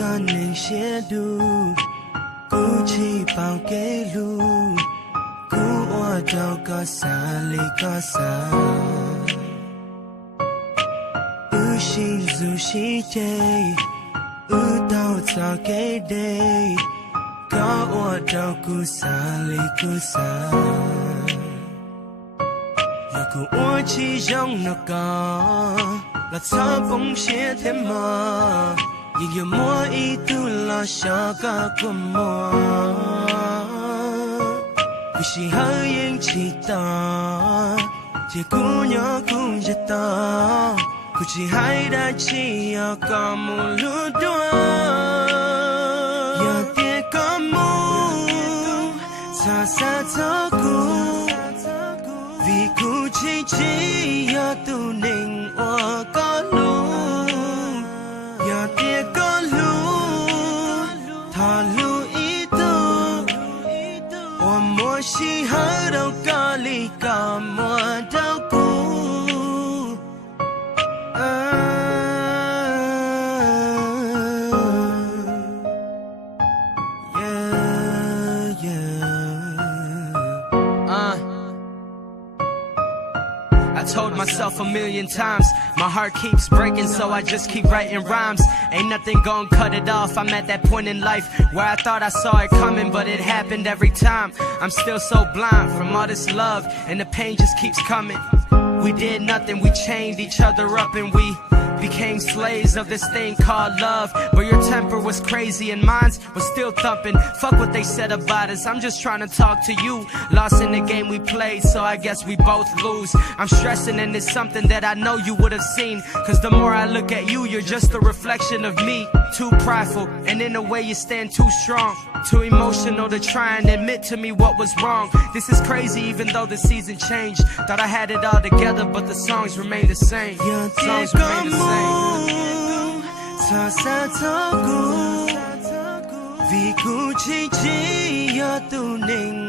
ya nên sẽ đủ cú chỉ bao cái lu cú oa đâu có xa lì có xa xin dù xí chơi đâu cho cái đây có oa đâu cú xa lì cú xa là cú oa chỉ trong nó có là sao bóng sẽ thêm mà yêu mua ý tu là sao cả của mua vì chỉ hơi yên chỉ ta chỉ cú nhớ cú giật ta cú chỉ hai đã chỉ ở cả một lúc đó giờ tiếc có mu xa xa cho cú vì cú chỉ ở tu nên ở có lu giờ tiếc có lu thà lu ý tu ở mỗi khi hơi đâu có lý cả mỗi đâu cũ I told myself a million times, my heart keeps breaking, so I just keep writing rhymes. Ain't nothing gonna cut it off. I'm at that point in life where I thought I saw it coming, but it happened every time. I'm still so blind from all this love, and the pain just keeps coming. We did nothing, we chained each other up, and we became slaves of this thing called love. But your temper was crazy and mine was still thumping. Fuck what they said about us, I'm just trying to talk to you. Lost in the game we played, so I guess we both lose. I'm stressing and it's something that I know you would have seen, cause the more I look at you, you're just a reflection of me. Too prideful, and in a way you stand too strong. Too emotional to try and admit to me what was wrong. This is crazy even though the season changed. Thought I had it all together but the songs remain the same. Songs remain the same. xa xa cho cũ vì cũ chỉ ở tu nên